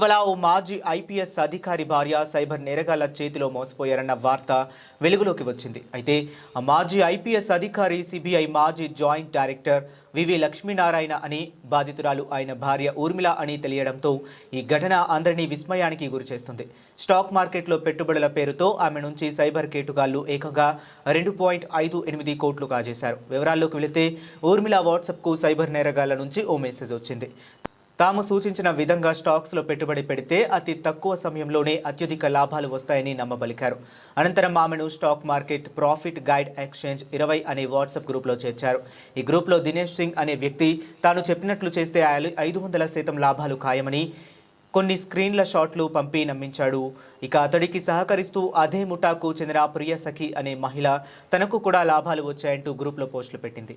ఇటీవల ఓ మాజీ ఐపీఎస్ అధికారి భార్య సైబర్ నేరగాళ్ల చేతిలో మోసపోయారన్న వార్త వెలుగులోకి వచ్చింది. అయితే ఆ మాజీ ఐపీఎస్ అధికారి సిబిఐ మాజీ జాయింట్ డైరెక్టర్ వివి లక్ష్మీనారాయణ అని, బాధితురాలు ఆయన భార్య ఊర్మిళ అని తెలియడంతో ఈ ఘటన అందరినీ విస్మయానికి గురిచేస్తుంది. స్టాక్ మార్కెట్లో పెట్టుబడుల పేరుతో ఆమె నుంచి సైబర్ కేటుగాళ్లు ఏకంగా 2.58 కోట్లు కాజేశారు. వివరాల్లోకి వెళితే ఊర్మిళ వాట్సాప్కు సైబర్ నేరగాళ్ల నుంచి ఓ మెసేజ్ వచ్చింది. తాము సూచించిన విధంగా స్టాక్స్లో పెట్టుబడి పెడితే అతి తక్కువ సమయంలోనే అత్యధిక లాభాలు వస్తాయని నమ్మబలికారు. అనంతరం ఆమెను stock market profit guide exchange 20 అనే వాట్సాప్ గ్రూప్లో చేర్చారు. ఈ గ్రూప్లో దినేష్ సింగ్ అనే వ్యక్తి తాను చెప్పినట్లు చేస్తే 500% లాభాలు ఖాయమని కొన్ని స్క్రీన్ల షాట్లు పంపి నమ్మించాడు. ఇక అతడికి సహకరిస్తూ అదే ముఠాకు చెందిన ప్రియ సఖి అనే మహిళ తనకు కూడా లాభాలు వచ్చాయంటూ గ్రూప్లో పోస్టులు పెట్టింది.